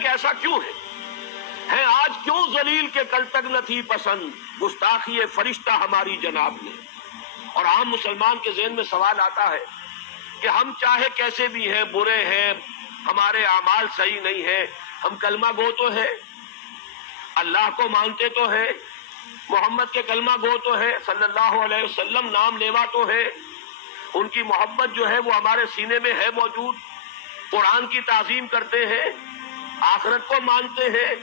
کہ ایسا کیوں ہے آج کیوں ذلیل کے کل تک نہ تھی پسند گستاخی فرشتہ ہماری جناب نے. اور عام مسلمان کے ذہن میں سوال آتا ہے کہ ہم چاہے کیسے بھی ہیں، برے ہیں، ہمارے اعمال صحیح نہیں ہیں، ہم کلمہ گو تو ہے، اللہ کو مانتے تو ہے، محمد کے کلمہ گو تو ہے، صلی اللہ علیہ وسلم نام لیوا تو ہے، ان کی محبت جو ہے وہ ہمارے سینے میں ہے موجود، قرآن کی تعظیم کرتے ہیں، آخرت کو مانتے ہیں،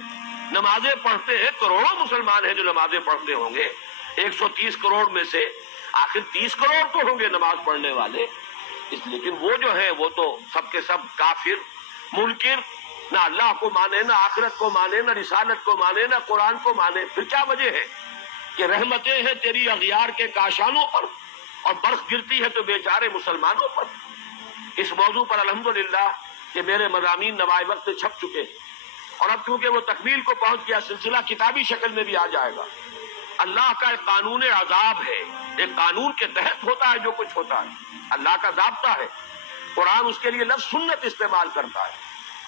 نمازیں پڑھتے ہیں. کروڑوں مسلمان ہیں جو نمازیں پڑھتے ہوں گے، 130 کروڑ میں سے آخر 30 کروڑ تو ہوں گے نماز پڑھنے والے. لیکن وہ جو ہے وہ تو سب کے سب کافر، منکر، نہ اللہ کو مانے، نہ آخرت کو مانے، نہ رسالت کو مانے، نہ قرآن کو مانے. پھر کیا وجہ ہے کہ رحمتیں ہیں تیری اغیار کے کاشانوں پر اور برف گرتی ہے تو بیچارے مسلمانوں پر. اس موضوع پر الحمدللہ کہ میرے مضامین نوائے وقت چھپ چکے ہیں، اور اب چونکہ وہ تکمیل کو پہنچ گیا، سلسلہ کتابی شکل میں بھی آ جائے گا. اللہ کا ایک قانون عذاب ہے، ایک قانون کے تحت ہوتا ہے جو کچھ ہوتا ہے، اللہ کا ضابطہ ہے. قرآن اس کے لیے لفظ سنت استعمال کرتا ہے.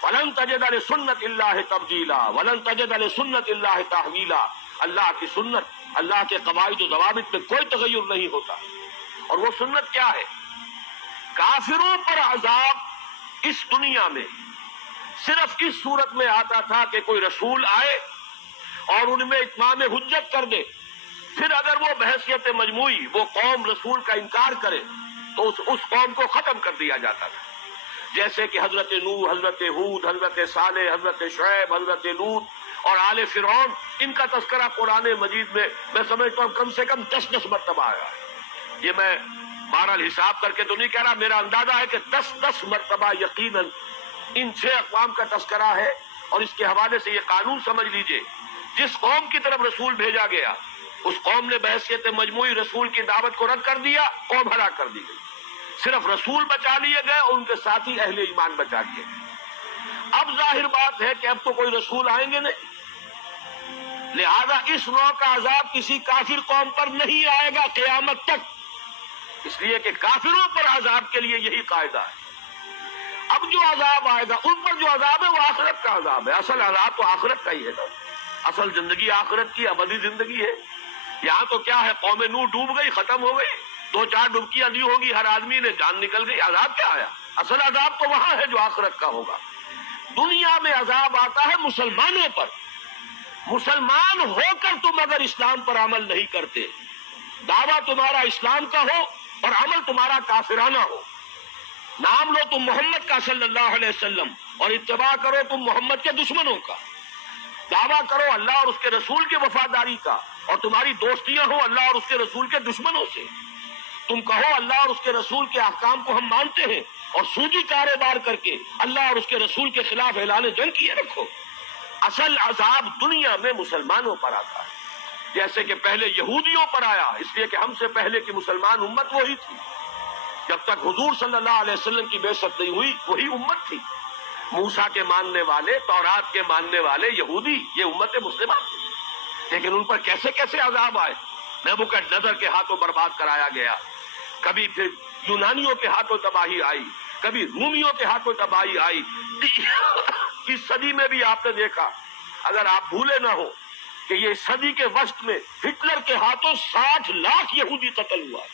وَلَن تَجِدَ لِسُنَّتِ اللَّهِ تَبْدِيلًا وَلَن تَجِدَ لِسُنَّتِ اللَّهِ تَحْوِيلًا. اللہ کی سنت، اللہ کے قواعد و ضوابط میں کوئی تغیر نہیں ہوتا. اور وہ سنت کیا ہے؟ کافروں پر عذاب اس دنیا میں صرف اس صورت میں آتا تھا کہ کوئی رسول آئے اور ان میں اتمام حجت کر دے. پھر اگر وہ بحیثیت مجموعی وہ قوم رسول کا انکار کرے تو اس قوم کو ختم کر دیا جاتا تھا. جیسے کہ حضرت نوح، حضرت ہود، حضرت صالح، حضرت شعیب، حضرت لوط اور آل فرعون، ان کا تذکرہ قرآن مجید میں سمجھتا ہوں کم سے کم 10 مرتبہ آیا ہے. یہ میں بہرحال حساب کر کے تو نہیں کہہ رہا، میرا اندازہ ہے کہ 10 مرتبہ یقیناً ان 6 اقوام کا تذکرہ ہے. اور اس کے حوالے سے یہ قانون سمجھ لیجئے، جس قوم کی طرف رسول بھیجا گیا اس قوم نے بحیثیت مجموعی رسول کی دعوت کو رد کر دیا، قوم ہلاک کر دی گئی. صرف رسول بچا لیے گئے اور ان کے ساتھی اہل ایمان بچا لیے گئے. اب ظاہر بات ہے کہ اب تو کوئی رسول آئیں گے نہیں، لہذا اس نوع کا عذاب کسی کافر قوم پر نہیں آئے گا قیامت تک. اس لیے کہ کافروں پر عذاب کے لیے یہی قاعدہ ہے. اب جو عذاب آئے گا ان پر جو عذاب ہے وہ آخرت کا عذاب ہے. اصل عذاب تو آخرت کا ہی ہے نا، اصل زندگی آخرت کی ابدی زندگی ہے. یہاں تو کیا ہے، قوم نوح ڈوب گئی، ختم ہو گئی، 2-4 ڈبکیاں دی ہوگی ہر آدمی نے، جان نکل گئی. عذاب کیا آیا؟ اصل عذاب تو وہاں ہے جو آخرت کا ہوگا. دنیا میں عذاب آتا ہے مسلمانوں پر. مسلمان ہو کر تم اگر اسلام پر عمل نہیں کرتے، دعویٰ تمہارا اسلام کا ہو اور عمل تمہارا کافرانہ ہو، نام لو تم محمد کا صلی اللہ علیہ وسلم اور اتباع کرو تم محمد کے دشمنوں کا، دعویٰ کرو اللہ اور اس کے رسول کی وفاداری کا اور تمہاری دوستیاں ہوں اللہ اور اس کے رسول کے دشمنوں سے. تم کہو اللہ اور اس کے رسول کے احکام کو ہم مانتے ہیں اور سودی کاروبار کر کے اللہ اور اس کے رسول کے خلاف اعلان جنگ کیے رکھو. اصل عذاب دنیا میں مسلمانوں پر آتا ہے، جیسے کہ پہلے یہودیوں پر آیا، اس لیے کہ ہم سے پہلے کی مسلمان امت وہی تھی. جب تک حضور صلی اللہ علیہ وسلم کی بعثت نہیں ہوئی وہی امت تھی. موسیٰ کے ماننے والے، تورات کے ماننے والے یہودی، یہ امت مسلمہ تھی. لیکن ان پر کیسے کیسے عذاب آئے. نبوکدنضر کے ہاتھوں برباد کرایا گیا، کبھی پھر یونانیوں کے ہاتھوں تباہی آئی، کبھی رومیوں کے ہاتھوں تباہی آئی. اس صدی میں بھی آپ نے دیکھا، اگر آپ بھولے نہ ہو کہ یہ صدی کے وسط میں ہٹلر کے ہاتھوں 60 لاکھ یہودی قتل ہوا.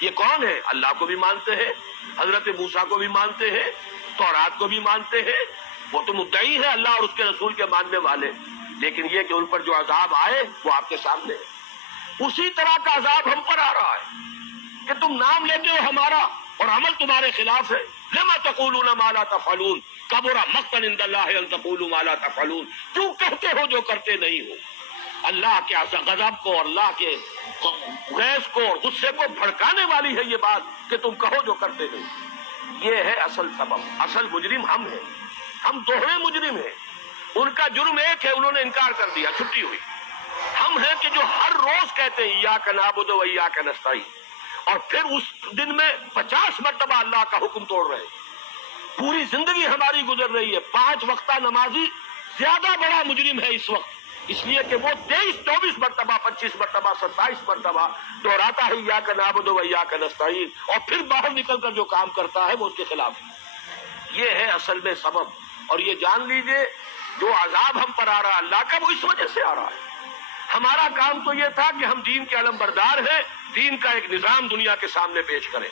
یہ کون ہے؟ اللہ کو بھی مانتے ہیں، حضرت موسیٰ کو بھی مانتے ہیں، تورات کو بھی مانتے ہیں، وہ تو مدعی ہے اللہ اور اس کے رسول کے ماننے والے. لیکن یہ کہ ان پر جو عذاب آئے وہ آپ کے سامنے ہے. اسی طرح کا عذاب ہم پر آ رہا ہے کہ تم نام لیتے ہو ہمارا اور عمل تمہارے خلاف ہے. لما تقولون ما لا تفعلون کبر مقتا عند اللہ ان تقولوا ما لا تفعلون. کیوں کہتے ہو جو کرتے نہیں ہو؟ اللہ کے غضب کو اور اللہ کے غیظ کو اور غصے کو بھڑکانے والی ہے یہ بات کہ تم کہو جو کرتے نہیں. یہ ہے اصل سبب. اصل مجرم ہم ہیں، ہم دوہرے مجرم ہیں. ان کا جرم ایک ہے، انہوں نے انکار کر دیا، چھٹی ہوئی. ہم ہیں کہ جو ہر روز کہتے ہیں ایاک نعبد و ایاک نستعین، اور پھر اس دن میں 50 مرتبہ اللہ کا حکم توڑ رہے ہیں. پوری زندگی ہماری گزر رہی ہے. 5 وقتہ نمازی زیادہ بڑا مجرم ہے اس وقت، اس لیے کہ وہ 23-24 مرتبہ 25 مرتبہ 27 مرتبہ دہراتا ہے ایاک نعبد و ایاک نستعین، اور پھر باہر نکل کر جو کام کرتا ہے وہ اس کے خلاف. یہ ہے اصل میں سبب. اور یہ جان لیجئے جو عذاب ہم پر آ رہا ہے اللہ کا وہ اس وجہ سے آ رہا ہے. ہمارا کام تو یہ تھا کہ ہم دین کے علمبردار ہیں, دین کا ایک نظام دنیا کے سامنے پیش کریں.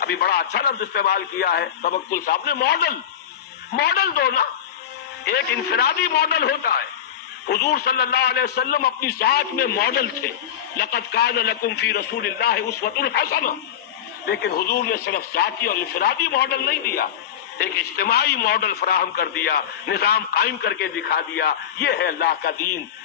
ابھی بڑا اچھا لفظ استعمال کیا ہے توکل صاحب نے, ماڈل دو نا. ایک انفرادی ماڈل ہوتا ہے. حضور صلی اللہ علیہ وسلم اپنی ذات میں ماڈل تھے. لقد کان لکم فی رسول اللہ اسوۃ حسنہ. لیکن حضور نے صرف ذاتی اور انفرادی ماڈل نہیں دیا, ایک اجتماعی ماڈل فراہم کر دیا, نظام قائم کر کے دکھا دیا. یہ ہے اللہ کا دین.